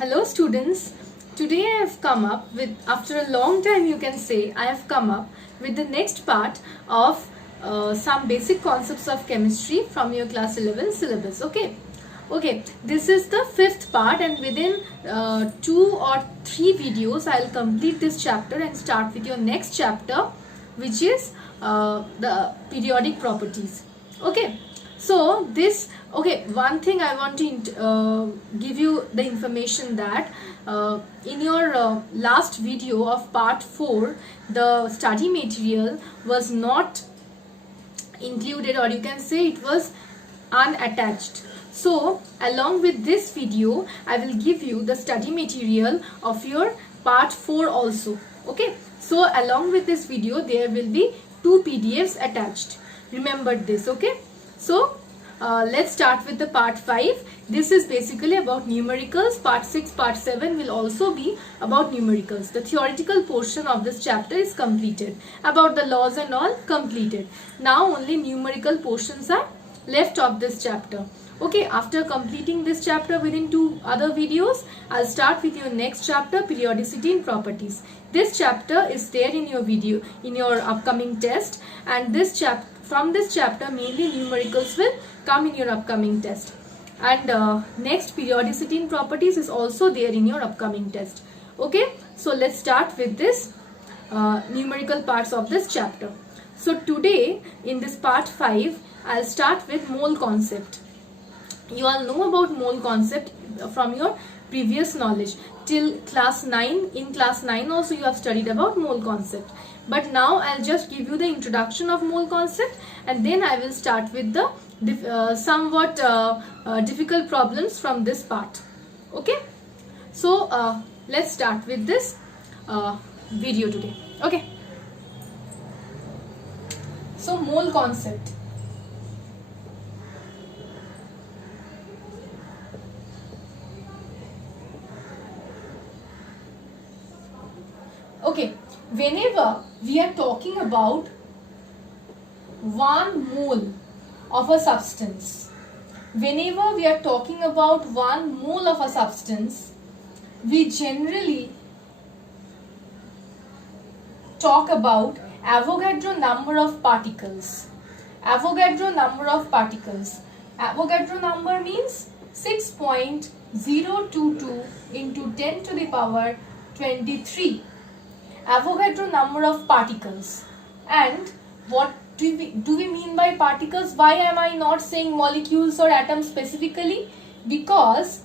Hello students, today I have come up with, after a long time you can say, I have come up with the next part of some basic concepts of chemistry from your class 11 syllabus. Okay, this is the fifth part, and within 2 or 3 videos I will complete this chapter and start with your next chapter, which is the periodic properties. So one thing I want to give you the information that in your last video of part 4, the study material was not included, or you can say it was unattached. So along with this video, I will give you the study material of your part 4 also. Okay, so along with this video, there will be 2 PDFs attached. Remember this. Okay, so let's start with the part 5. This is basically about numericals. Part 6, part 7 will also be about numericals. The theoretical portion of this chapter is completed. About the laws and all completed. Now only numerical portions are left of this chapter. Okay, after completing this chapter within 2 other videos, I'll start with your next chapter, periodicity and properties. This chapter is there in your video, in your upcoming test, and from this chapter mainly numericals will come in your upcoming test. And next, periodicity and properties is also there in your upcoming test. Okay, so let's start with this numerical parts of this chapter. So today in this part 5, I'll start with mole concept. You all know about mole concept from your previous knowledge till class 9. In class 9 also you have studied about mole concept. But now I'll just give you the introduction of mole concept, and then I will start with the somewhat difficult problems from this part. Okay, so let's start with this video today. Okay, so mole concept. Okay, whenever we are talking about 1 mole of a substance, we generally talk about Avogadro number of particles. Avogadro number means 6.022 into 10 to the power 23. Avogadro number of particles. And what do we mean by particles? Why am I not saying molecules or atoms specifically? Because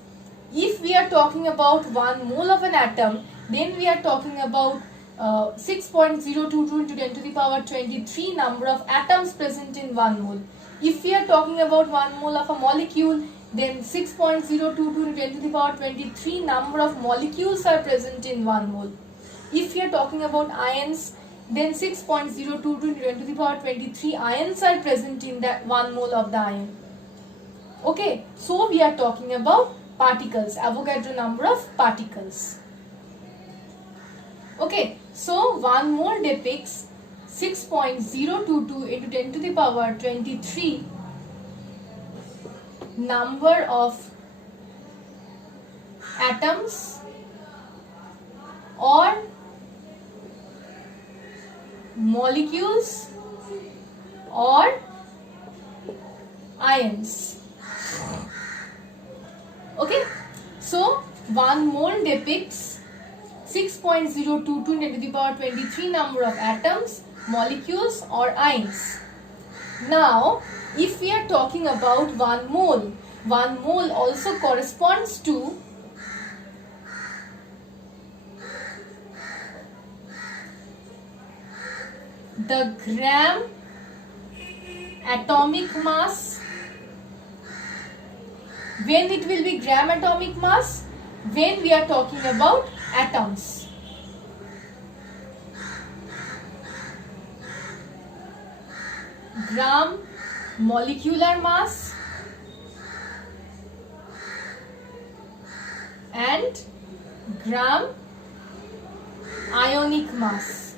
if we are talking about 1 mole of an atom, then we are talking about 6.022 into 10 to the power 23 number of atoms present in 1 mole. If we are talking about 1 mole of a molecule, then 6.022 into 10 to the power 23 number of molecules are present in 1 mole. If we are talking about ions, then 6.022 into 10 to the power 23 ions are present in that 1 mole of the ion. Okay, so we are talking about particles, Avogadro number of particles. Okay, so 1 mole depicts 6.022 into 10 to the power 23 number of atoms or molecules or ions. Okay, so 1 mole depicts 6.022 into the power 23 number of atoms, molecules or ions. Now, if we are talking about 1 mole also corresponds to the gram atomic mass. When it will be gram atomic mass? When we are talking about atoms. Gram molecular mass and gram ionic mass.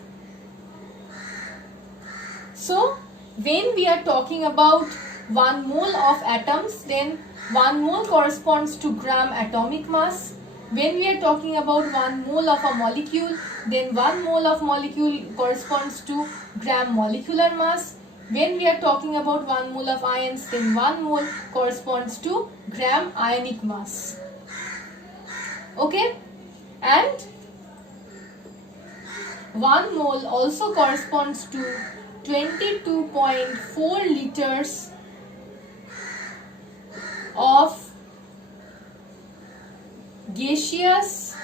So when we are talking about 1 mole of atoms, then 1 mole corresponds to gram atomic mass, When we are talking about 1 mole of a molecule, then 1 mole of molecule corresponds to gram molecular mass. When we are talking about 1 mole of ions, then 1 mole corresponds to gram ionic mass. Okay? And 1 mole also corresponds to 22.4 liters of gaseous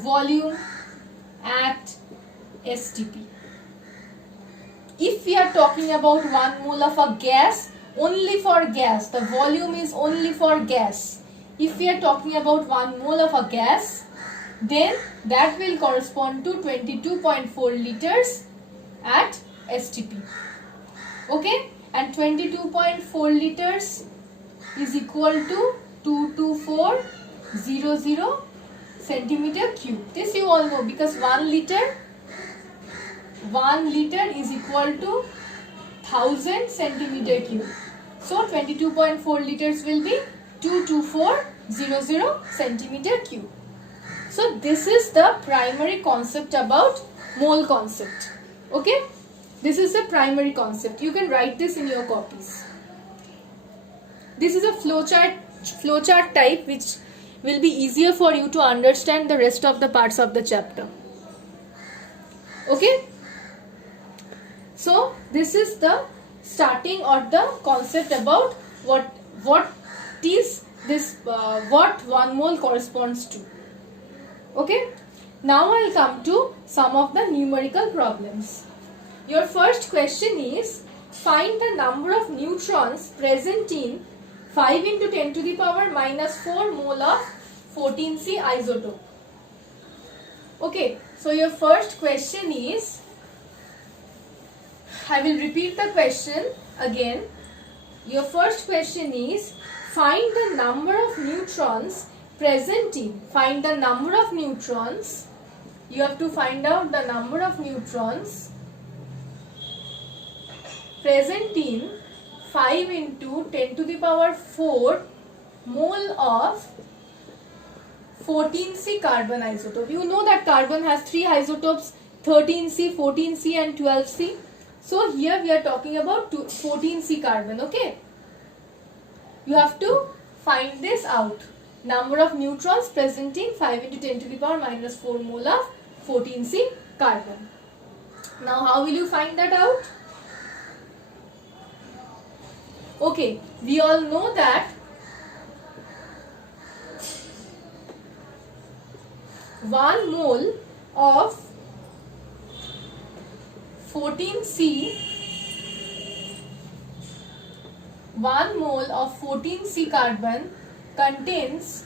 volume at STP. If we are talking about 1 mole of a gas, only for gas, the volume is only for gas. If we are talking about 1 mole of a gas, then that will correspond to 22.4 liters at STP. Okay, and 22.4 liters is equal to 22400 centimeter cube. This you all know, because 1 liter is equal to 1000 centimeter cube. So 22.4 liters will be 22400 centimeter cube. So this is the primary concept about mole concept. Okay, this is the primary concept. You can write this in your copies. This is a flowchart type which will be easier for you to understand the rest of the parts of the chapter. Okay, so this is the starting or the concept about what is this, what 1 mole corresponds to. Okay, now I'll come to some of the numerical problems. Your first question is, find the number of neutrons present in 5 into 10 to the power minus 4 mole of 14C isotope. Okay, so your first question is, I will repeat the question again. Your first question is, find the number of neutrons present in, find the number of neutrons, you have to find out the number of neutrons present in 5 into 10 to the power 4 mole of 14C carbon isotope. You know that carbon has 3 isotopes, 13C, 14C and 12C. So here we are talking about 14C carbon, okay. You have to find this out. Number of neutrons present in 5 into 10 to the power minus 4 mole of 14C carbon. Now how will you find that out? Okay, we all know that 1 mole of 14C, 1 mole of 14C carbon contains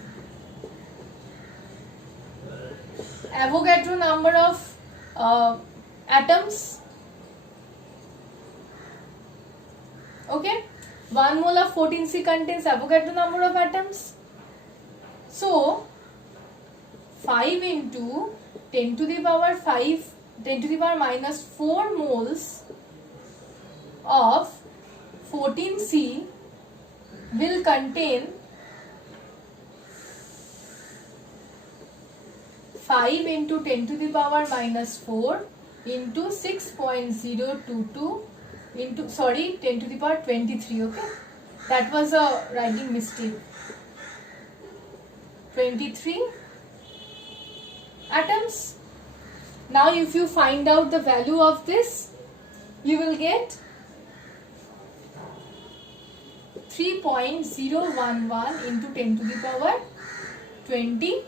Avogadro number of atoms. Okay, 1 mole of 14C contains Avogadro number of atoms. So 5 into 10 to the power minus 4 moles of 14C will contain 5 into 10 to the power minus 4 into 6.022 into 10 to the power 23. Okay, that was a writing mistake. 23 atoms. Now if you find out the value of this, you will get 3.011 into 10 to the power 20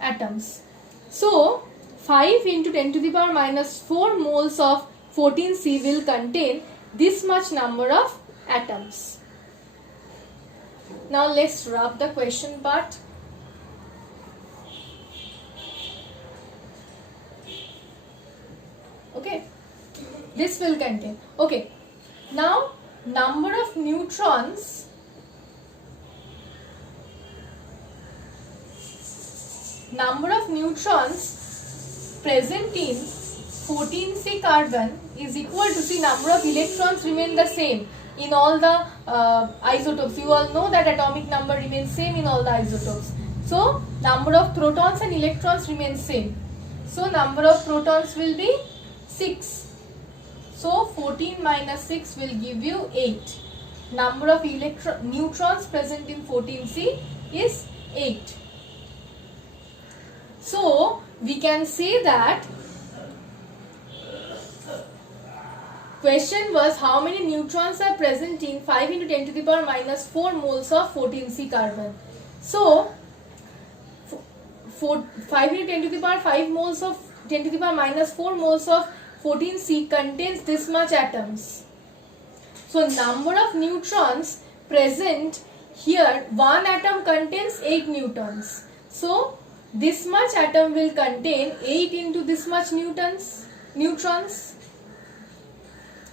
atoms. So 5 into 10 to the power minus 4 moles of 14C will contain this much number of atoms. Now let's rub the question part. Okay, this will contain. Okay, now number of neutrons present in 14C carbon is equal to, see, number of electrons remain the same, in all the isotopes. You all know that atomic number remains same in all the isotopes. So number of protons and electrons remain same. So number of protons will be 6. So 14 minus 6 will give you 8. Number of neutrons present in 14C is 8. So we can say that question was how many neutrons are present in 5 into 10 to the power minus 4 moles of 14C carbon. So 5 into 10 to the power 5 moles of 10 to the power minus 4 moles of 14C contains this much atoms. So number of neutrons present here, one atom contains 8 neutrons. So this much atom will contain 8 into this much neutrons.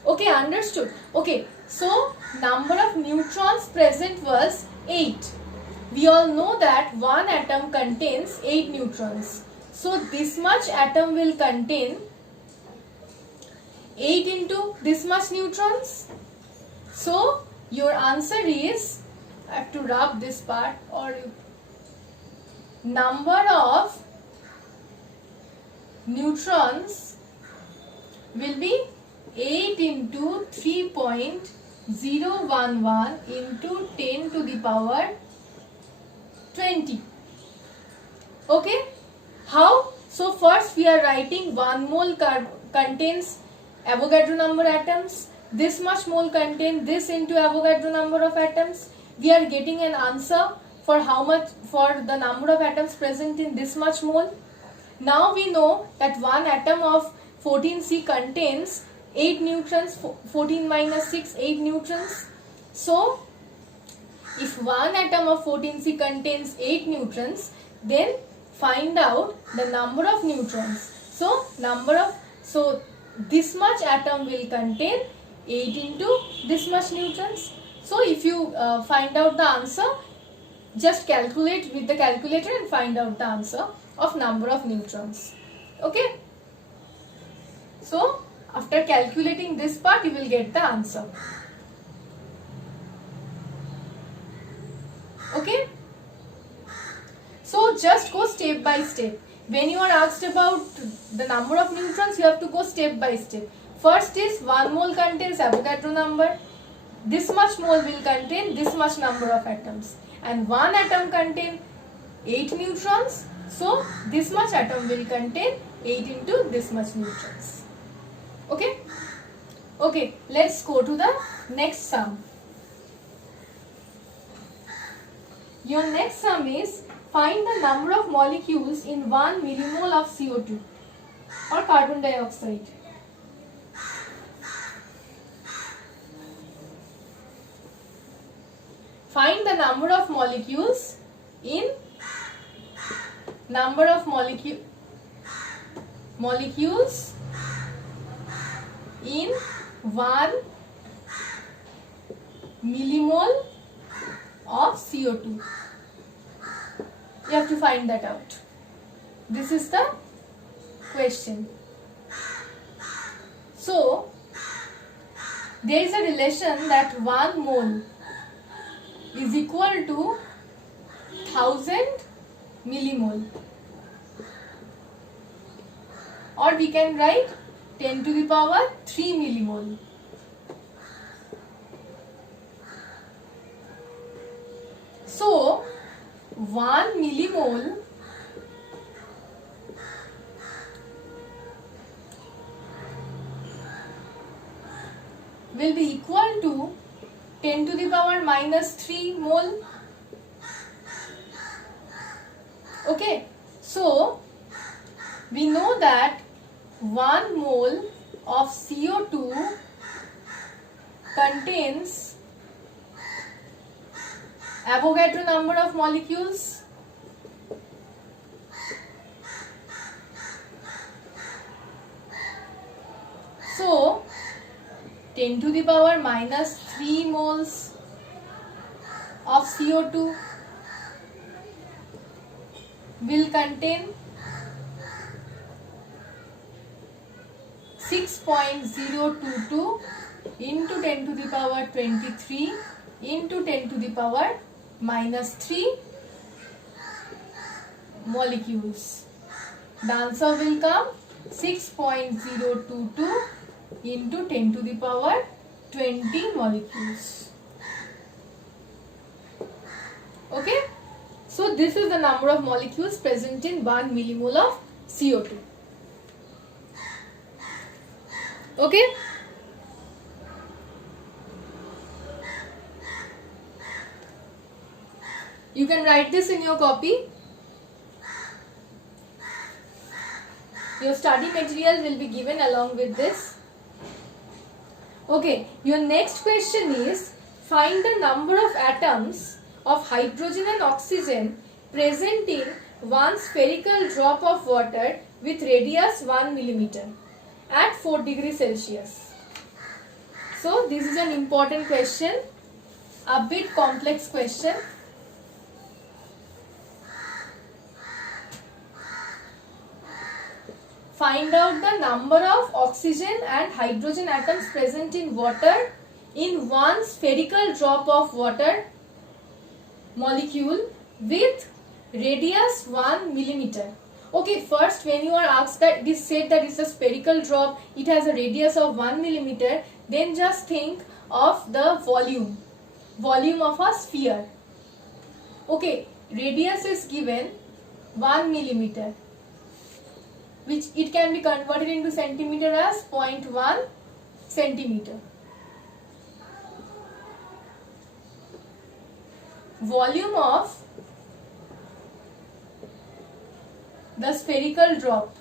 Okay, understood. Okay, so number of neutrons present was 8. We all know that one atom contains 8 neutrons. So this much atom will contain 8 into this much neutrons. So your answer is, I have to rub this part, or number of neutrons will be 8 into 3.011 into 10 to the power 20. Okay, how? So first we are writing 1 mole contains Avogadro number atoms. This much mole contain this into Avogadro number of atoms. We are getting an answer for how much, for the number of atoms present in this much mole. Now we know that one atom of 14C contains 8 neutrons, 14 minus 6, 8 neutrons. So if one atom of 14C contains 8 neutrons, then find out the number of neutrons. So this much atom will contain 8 into this much neutrons. So if you find out the answer, just calculate with the calculator and find out the answer of number of neutrons. Okay. So after calculating this part, you will get the answer. Okay. So just go step by step. When you are asked about the number of neutrons, you have to go step by step. First is 1 mole contains Avogadro number. This much mole will contain this much number of atoms. And one atom contains 8 neutrons. So this much atom will contain 8 into this much neutrons. Okay? Okay, let's go to the next sum. Your next sum is find the number of molecules in 1 millimole of CO2 or carbon dioxide. Find the number of molecules in molecules in 1 millimole of CO2. You have to find that out. This is the question. So there is a relation that 1 mole is equal to 1000 millimole, or we can write 10 to the power 3 millimole. So 1 millimole will be equal to 10 to the power minus 3 mole. Okay, so we know that 1 mole of CO2 contains Avogadro number of molecules. So 10 to the power minus 3 moles of CO2 will contain 6.022 into 10 to the power 23 into 10 to the power minus 3 molecules. The answer will come 6.022 into 10 to the power 20 molecules. Okay, so this is the number of molecules present in 1 millimole of CO2. Okay, you can write this in your copy. Your study material will be given along with this. Okay, your next question is, find the number of atoms of hydrogen and oxygen present in one spherical drop of water with radius 1 millimeter at 4 degrees Celsius. So this is an important question, a bit complex question. Find out the number of oxygen and hydrogen atoms present in water in one spherical drop of water molecule with radius 1 millimeter. Okay, first when you are asked that this said that it's a spherical drop, it has a radius of 1 millimeter, then just think of the volume of a sphere. Okay, radius is given 1 millimeter, which it can be converted into centimeter as 0.1 centimeter. Volume of the spherical drop.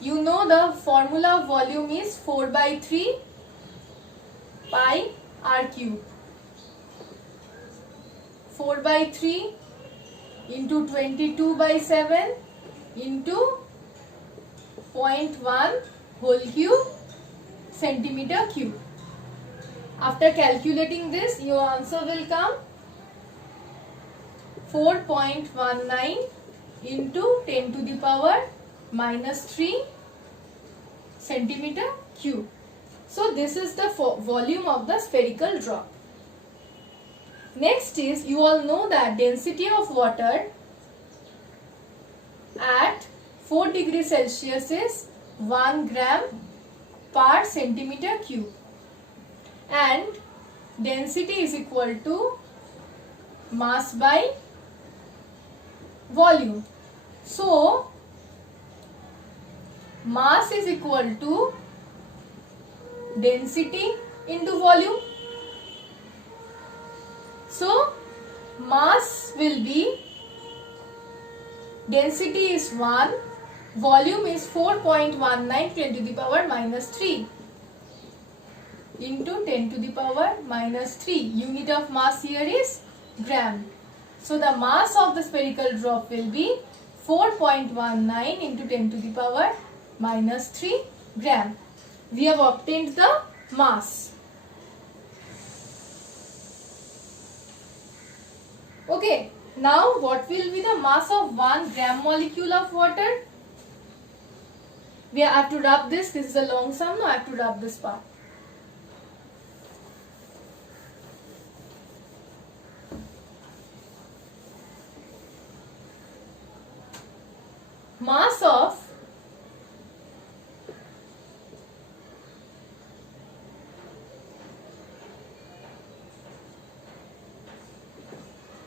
You know the formula of volume is 4 by 3 pi r cube. 4 by 3 into 22 by 7 into 0.1 whole cube centimeter cube. After calculating this, your answer will come 4.19 into 10 to the power minus 3 centimeter cube. So this is the volume of the spherical drop. Next is, you all know that density of water at 4 degrees Celsius is 1 gram per centimeter cube, and density is equal to mass by volume. So mass is equal to density into volume. So mass will be, density is 1, volume is 4.19 10 to the power minus 3 into 10 to the power minus 3. Unit of mass here is gram. So the mass of the spherical drop will be 4.19 into 10 to the power minus 3 gram. We have obtained the mass. Okay, now what will be the mass of 1 gram molecule of water? We have to rub this. This is a long sum. Now I have to rub this part.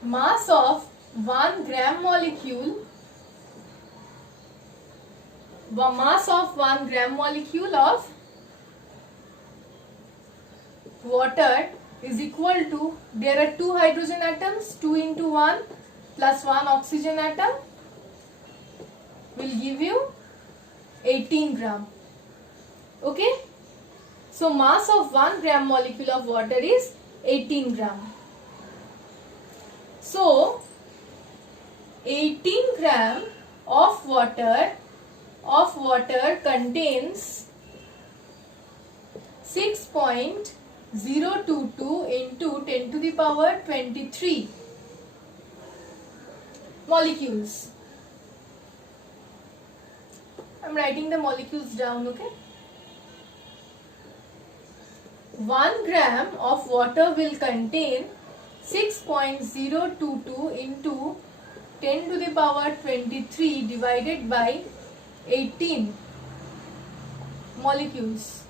Mass of 1 gram molecule, mass of 1 gram molecule of water is equal to, there are 2 hydrogen atoms, 2 into 1 plus 1 oxygen atom will give you 18 gram. Okay, so mass of 1 gram molecule of water is 18 gram. So 18 gram of water contains 6.022 into 10 to the power 23 molecules. I am writing the molecules down, okay? 1 gram of water will contain 6.022 into 10 to the power 23 divided by 18 molecules.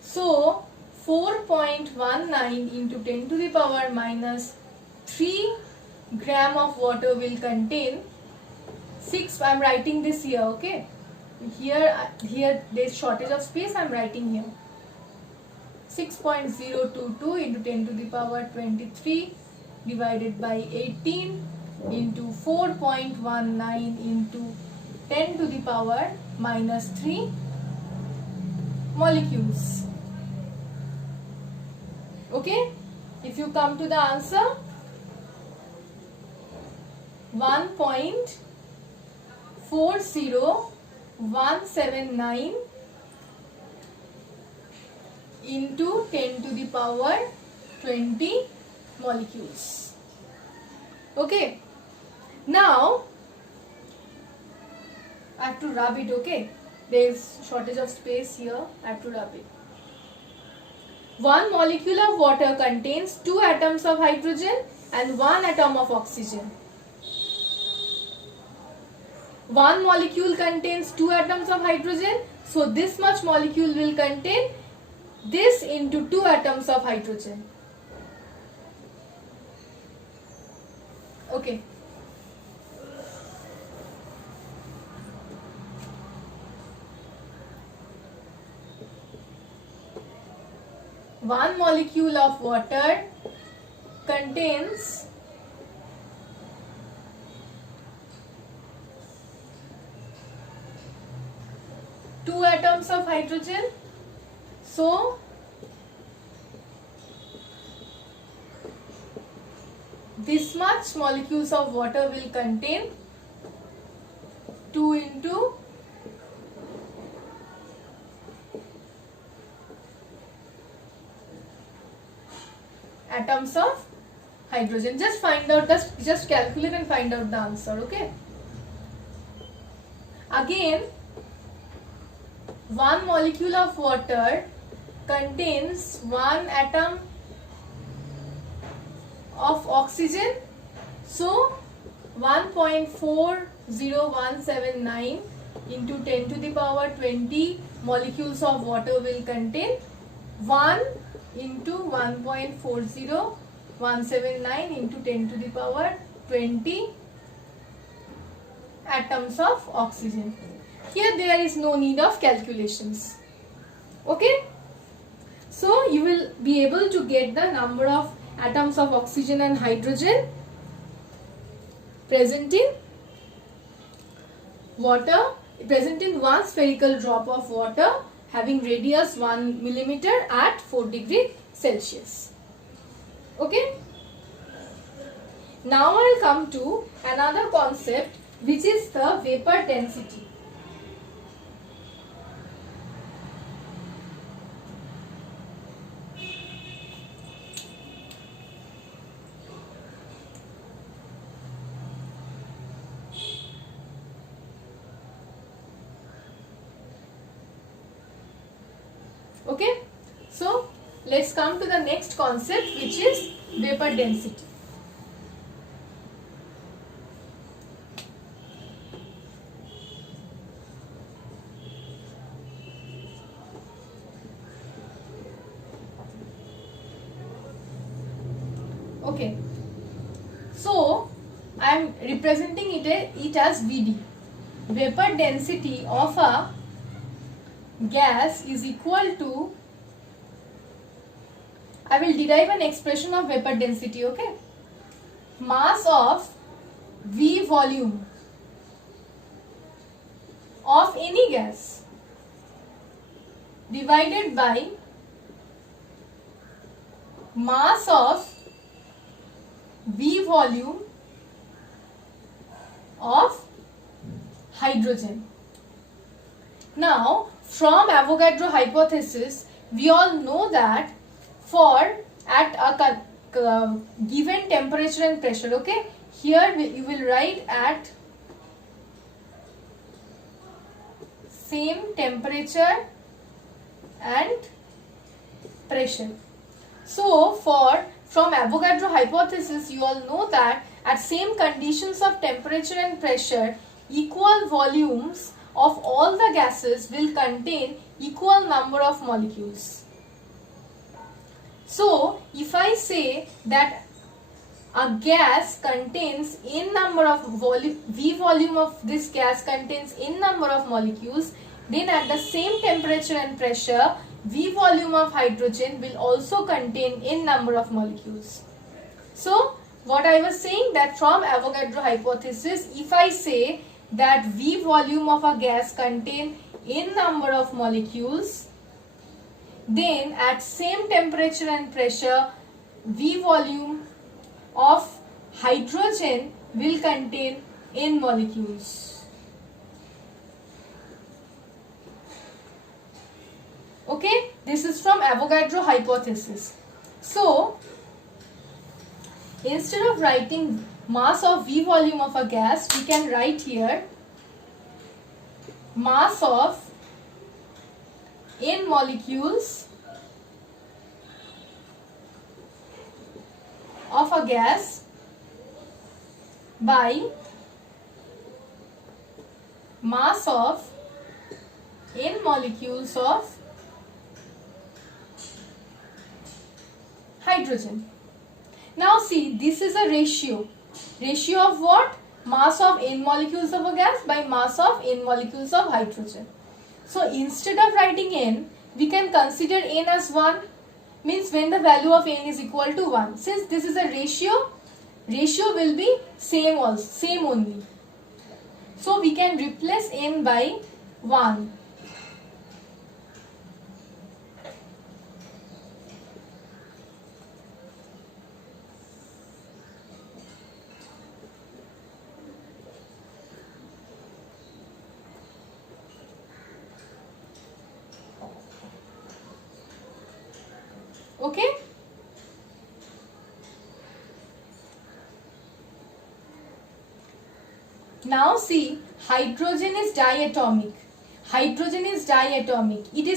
So 4.19 into 10 to the power minus 3 gram of water will contain 6. I am writing this here, okay. Here there is shortage of space. I am writing here 6.022 into 10 to the power 23 divided by 18 into 4.19 into 10 to the power minus 3 molecules. Okay, if you come to the answer 1.40179 into 10 to the power 20 molecules. Okay, now I have to rub it, okay. There is shortage of space here, I have to rub it. One molecule of water contains 2 atoms of hydrogen and 1 atom of oxygen. One molecule contains 2 atoms of hydrogen, so this much molecule will contain this into 2 atoms of hydrogen. Okay. One molecule of water contains 2 atoms of hydrogen. So this much molecules of water will contain 2 into atoms of hydrogen. Just find out the, just calculate and find out the answer, okay. Again, one molecule of water contains 1 atom of oxygen, so 1.40179 into 10 to the power 20 molecules of water will contain 1 into 1.40179 into 10 to the power 20 atoms of oxygen. Here there is no need of calculations. Okay. So you will be able to get the number of atoms of oxygen and hydrogen present in water, present in one spherical drop of water having radius 1 millimeter at 4 degrees Celsius. Okay. Now I will come to another concept, which is the vapor density. Okay, so let's come to the next concept, which is vapor density. Okay, so I am representing it as Vd. Vapor density of a gas is equal to, I will derive an expression of vapor density, okay, mass of V volume of any gas divided by mass of V volume of hydrogen. Now, from Avogadro hypothesis, we all know that for at a given temperature and pressure, okay, here you will write at same temperature and pressure. So from Avogadro hypothesis, you all know that at same conditions of temperature and pressure, equal volumes of all the gases will contain equal number of molecules. So if I say that a gas contains n number of V volume of this gas contains n number of molecules, then at the same temperature and pressure, V volume of hydrogen will also contain n number of molecules. So what I was saying, that from Avogadro hypothesis, if I say that V volume of a gas contain n number of molecules, then at same temperature and pressure, V volume of hydrogen will contain n molecules. Okay, this is from Avogadro hypothesis. So instead of writing mass of V volume of a gas, we can write here mass of n molecules of a gas by mass of n molecules of hydrogen. Now see, this is a ratio. Ratio of what? Mass of n molecules of a gas by mass of n molecules of hydrogen. So instead of writing n, we can consider n as 1. Means when the value of n is equal to 1. Since this is a ratio, ratio will be same only. So we can replace n by 1. Okay? Now see, hydrogen is diatomic. Hydrogen is diatomic. It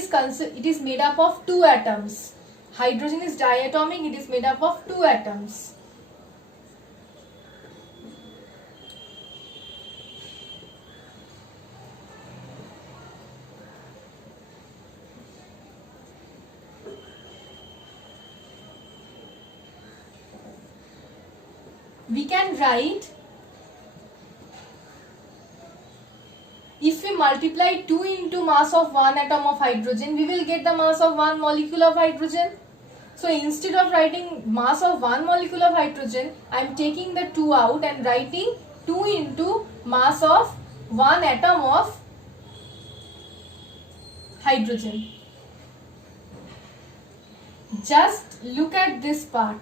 is made up of 2 atoms. Hydrogen is diatomic. It is made up of 2 atoms. We can write, if we multiply 2 into mass of 1 atom of hydrogen, we will get the mass of 1 molecule of hydrogen. So instead of writing mass of 1 molecule of hydrogen, I am taking the 2 out and writing 2 into mass of 1 atom of hydrogen. Just look at this part.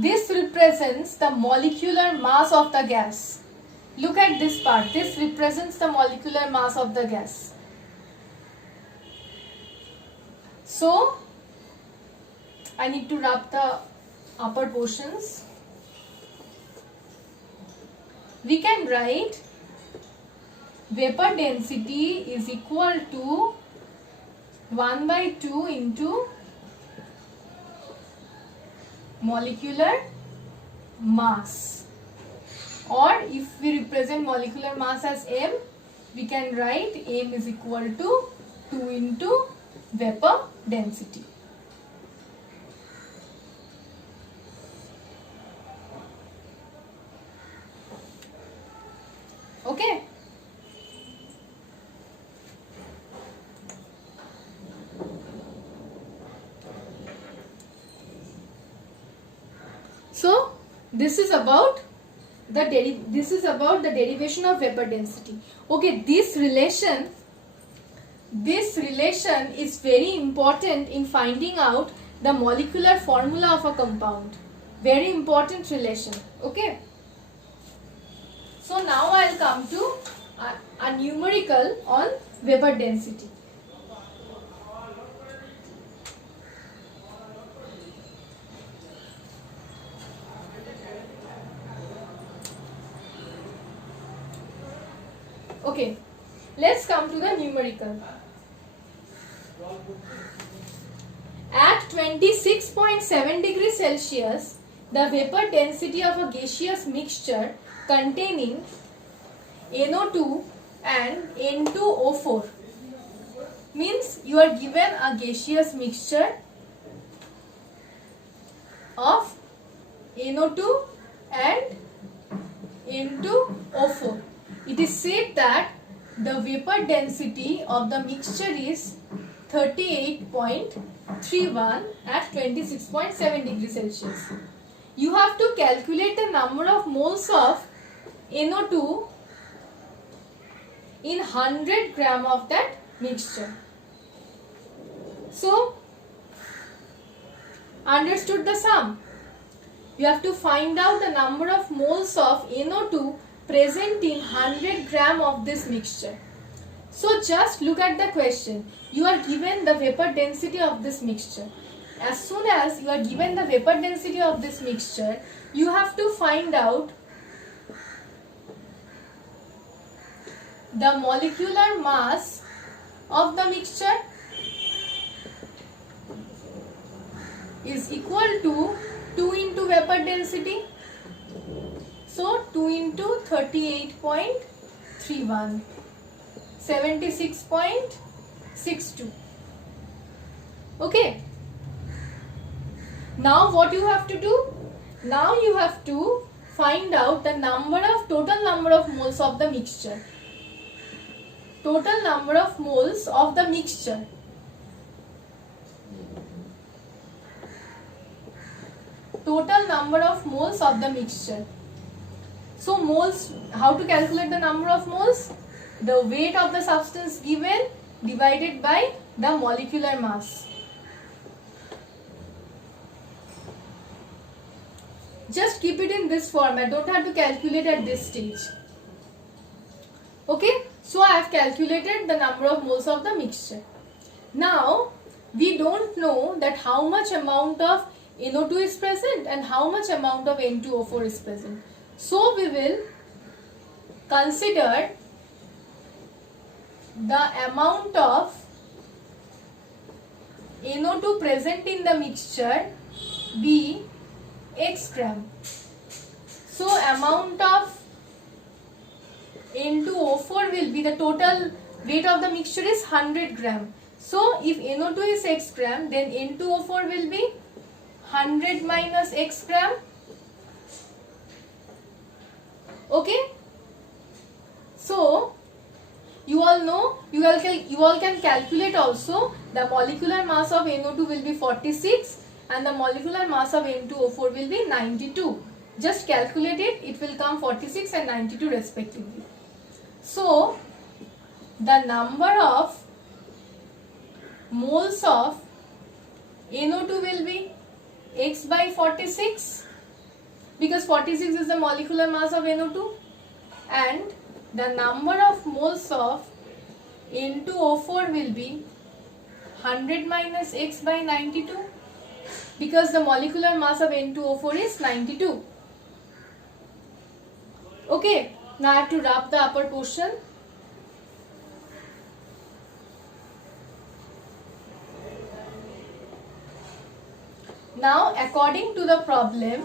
This represents the molecular mass of the gas. Look at this part. This represents the molecular mass of the gas. So, I need to rub the upper portions. We can write vapor density is equal to 1 by 2 into molecular mass, or if we represent molecular mass as m, we can write m is equal to 2 into vapor density. Okay. So this is about the derivation of vapor density. Okay, this relation is very important in finding out the molecular formula of a compound. Very important relation. Okay. So now I will come to a numerical on vapor density. Okay, Let's come to the numerical. At 26.7 degrees Celsius, the vapor density of a gaseous mixture containing NO2 and N2O4 means you are given a gaseous mixture of NO2 and N2O4. It is said that the vapor density of the mixture is 38.31 at 26.7 degrees Celsius. You have to calculate the number of moles of NO2 in 100 gram of that mixture. So, understood the sum? You have to find out the number of moles of NO2 present in 100 gram of this mixture. So just look at the question. You are given the vapor density of this mixture. As soon as you are given the vapor density of this mixture, you have to find out the molecular mass of the mixture is equal to 2 into vapor density. So 2 into 38.31, 76.62. Okay. Now what you have to do? Now you have to find out the total number of moles of the mixture. Total number of moles of the mixture. Total number of moles of the mixture. So moles, how to calculate the number of moles? The weight of the substance given divided by the molecular mass. Just keep it in this format, don't have to calculate at this stage. Okay, so I have calculated the number of moles of the mixture. Now, we don't know that how much amount of NO2 is present and how much amount of N2O4 is present. So, we will consider the amount of NO2 present in the mixture be X gram. So amount of N2O4 will be, the total weight of the mixture is 100 gram. So if NO2 is X gram, then N2O4 will be 100 minus X gram. Okay. So you all know, you all can calculate also, the molecular mass of NO2 will be 46 and the molecular mass of N2O4 will be 92. Just calculate it, it will come 46 and 92 respectively. So, the number of moles of NO2 will be X by 46, because 46 is the molecular mass of NO2, and the number of moles of N2O4 will be 100 minus X by 92, because the molecular mass of N2O4 is 92. Okay, now I have to wrap the upper portion. Now, according to the problem,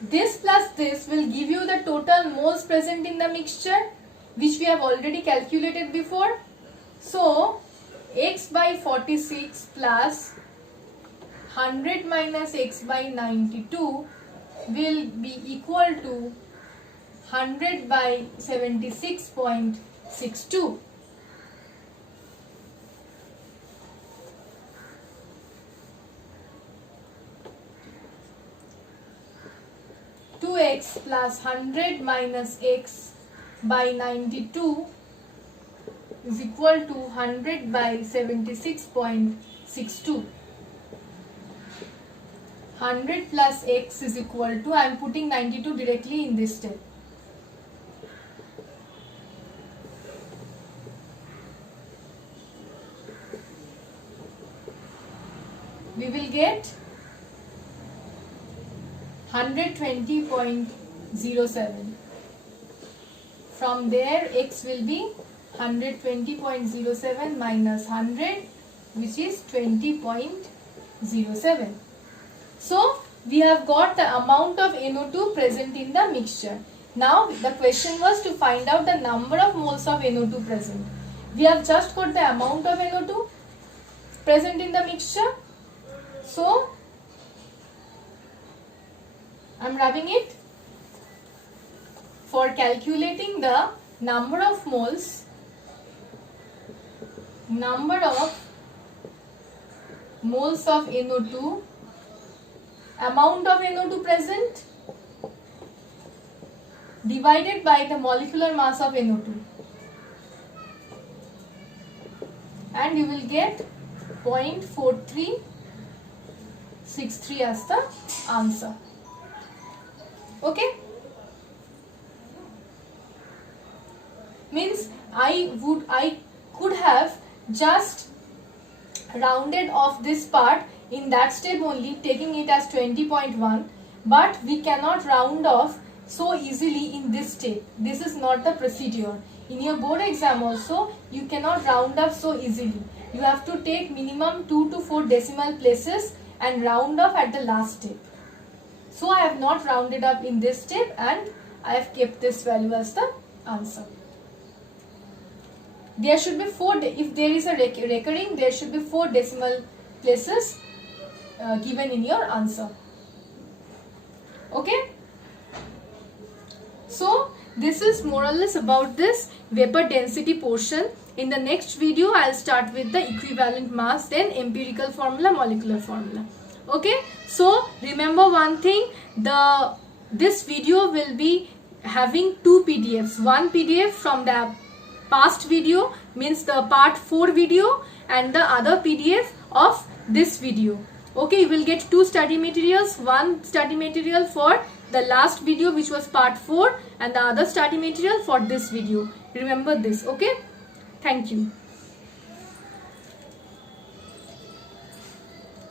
this plus this will give you the total moles present in the mixture, which we have already calculated before. So, X by 46 plus 100 minus X by 92 will be equal to 100 by 76.62. X plus 100 minus X by 92 is equal to 100 by 76.62. 100 plus X is equal to, I am putting 92 directly in this step. We will get 120.07. From there X will be 120.07 minus 100, which is 20.07. So we have got the amount of NO2 present in the mixture. Now the question was to find out the number of moles of NO2 present. We have just got the amount of NO2 present in the mixture. So I am rubbing it. For calculating the number of moles of NO2, amount of NO2 present divided by the molecular mass of NO2, and you will get 0.4363 as the answer. Okay, means I could have just rounded off this part in that step only, taking it as 20.1, but we cannot round off so easily in this step. This is not the procedure. In your board exam also, you cannot round up so easily. You have to take minimum 2 to 4 decimal places and round off at the last step. So I have not rounded up in this step, and I have kept this value as the answer. There should be 4, if there is a recurring, there should be 4 decimal places given in your answer. Okay. So this is more or less about this vapor density portion. In the next video, I'll start with the equivalent mass, then empirical formula, molecular formula. Okay. So remember one thing, this video will be having 2 PDFs. One PDF from the past video, means the part 4 video, and the other PDF of this video. Okay, you will get 2 study materials, one study material for the last video which was part 4, and the other study material for this video. Remember this. Okay, thank you.